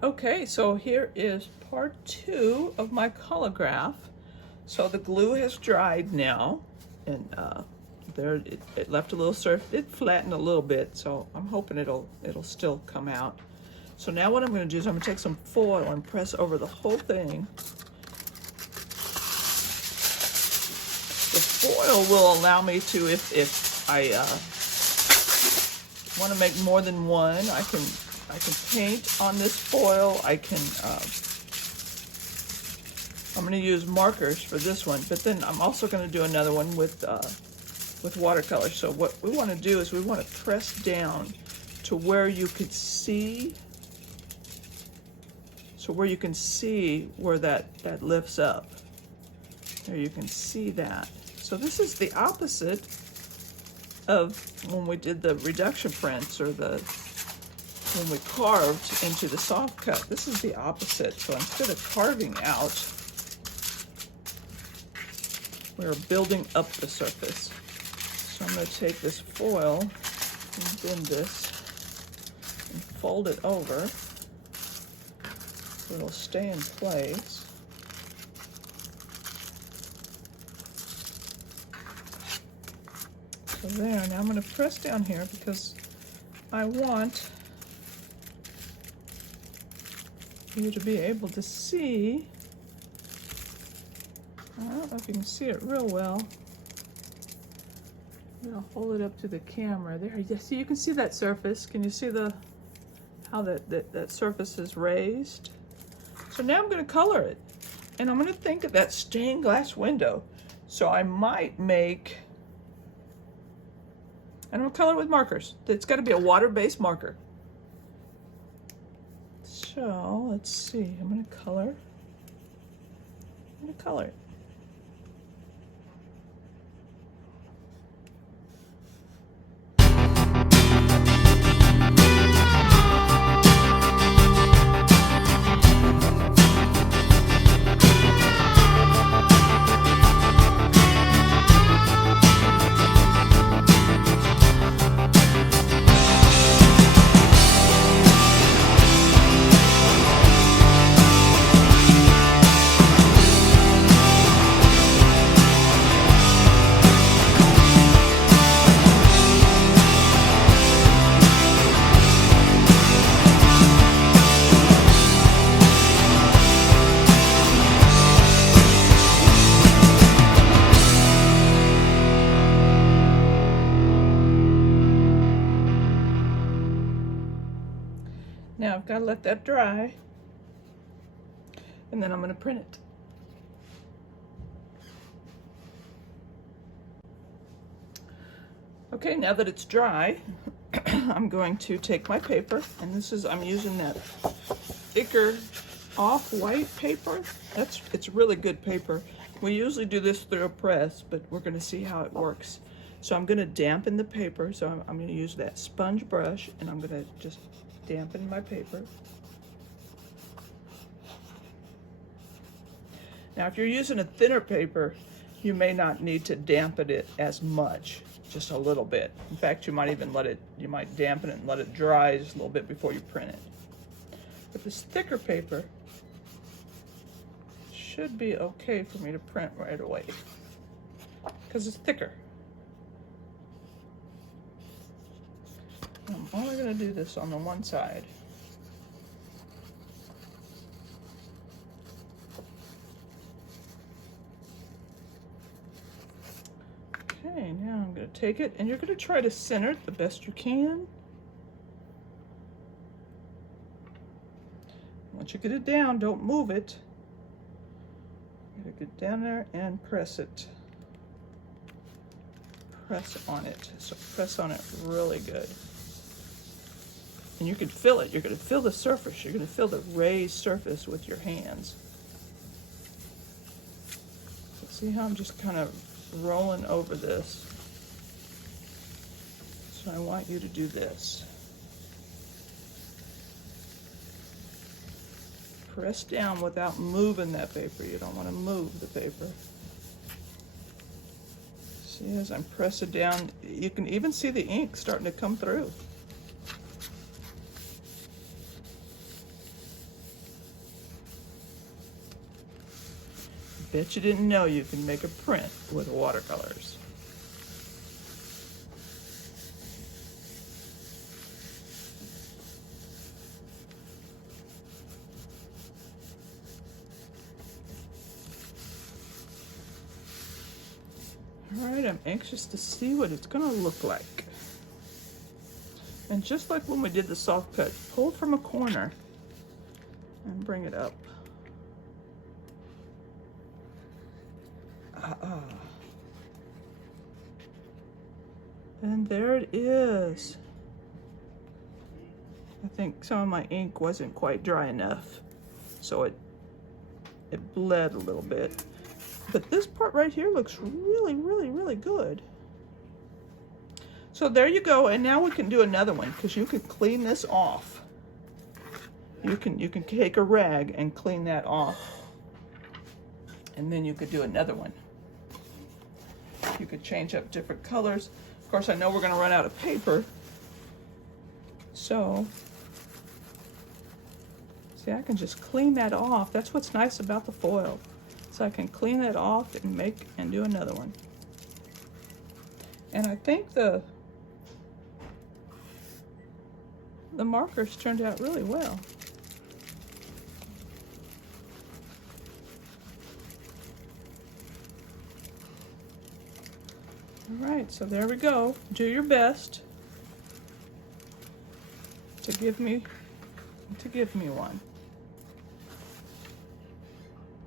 Okay, so here is part 2 of my Collograph. So the glue has dried now, and there it left a little surface. It flattened a little bit, so I'm hoping it'll still come out. So now what I'm going to do is I'm going to take some foil and press over the whole thing. The foil will allow me to, if I want to make more than one, I can paint on this foil. I'm going to use markers for this one, but then I'm also going to do another one with watercolor. So what we want to do is we want to press down to where you could see, where that lifts up. There, you can see that. So this is the opposite of when we did the reduction prints, or when we carved into the soft cut. This is the opposite. So instead of carving out, we're building up the surface. So I'm going to take this foil and bend this and fold it over so it'll stay in place. So there, now I'm going to press down here because I want you to be able to see. I don't know if you can see it real well. I'm gonna hold it up to the camera. There, you see, you can see that surface. Can you see how that surface is raised? So now I'm gonna color it, and I'm gonna think of that stained glass window. So I might make, and I'm gonna color it with markers. It's got to be a water-based marker. So let's see. I'm gonna color it. Now I've got to let that dry, and then I'm going to print it. Okay, now that it's dry, I'm going to take my paper, and I'm using that thicker off-white paper. It's really good paper. We usually do this through a press, but we're going to see how it works. So I'm going to dampen the paper. So I'm going to use that sponge brush, and I'm going to just dampen my paper. Now, if you're using a thinner paper, you may not need to dampen it as much, just a little bit. In fact, you might dampen it and let it dry just a little bit before you print it. But this thicker paper should be okay for me to print right away because it's thicker. I'm only going to do this on the one side. Okay, now I'm going to take it, and you're going to try to center it the best you can. Once you get it down, don't move it. You're going to get down there and press it. Press on it. So press on it really good. And you can feel it. You're going to feel the surface. You're going to feel the raised surface with your hands. So see how I'm just kind of rolling over this? So I want you to do this. Press down without moving that paper. You don't want to move the paper. See, as I'm pressing down, you can even see the ink starting to come through. Bet you didn't know you can make a print with watercolors. All right, I'm anxious to see what it's gonna look like. And just like when we did the soft cut, pull from a corner and bring it up. And there it is. I think some of my ink wasn't quite dry enough, so it bled a little bit. But this part right here looks really, really, really good. So there you go, and now we can do another one, because you can clean this off. You can take a rag and clean that off, and then you could do another one. You could change up different colors. Of course, I know we're going to run out of paper, so see, I can just clean that off. That's what's nice about the foil. So I can clean that off and do another one. And I think the markers turned out really well. All right, so there we go. Do your best to give me one.